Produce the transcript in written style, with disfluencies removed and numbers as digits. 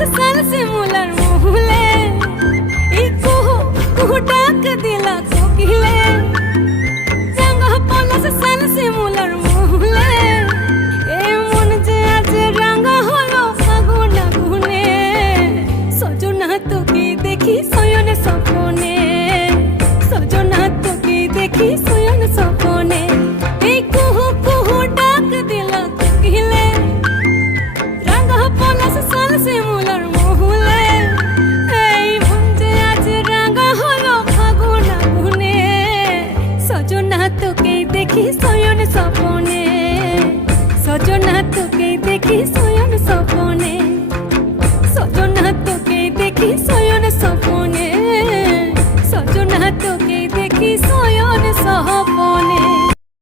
পলাশ সাল শিমুলার মহুলে এই কুহু কুহু ডাক দিলা কোকিলে রাঙা পলাশ সাল শিমুলার মহুলে এই মন যে আজ রাঙা হলো ফাগুন আগুনে সজনা তোকে দেখি শয়নে স্বপ্নে সজনা তোকে দেখি শয়নে স্বপ্নে এই কুহু কুহু ডাক দিলা কোকিলে রাঙা পলাশ সাল শিমুলার মহুলে এই মন যে আজ রাঙা হলো ফাগুন আগুনে সজনা তোকে দেখি শয়নে স্বপ্নে সজনা তোকে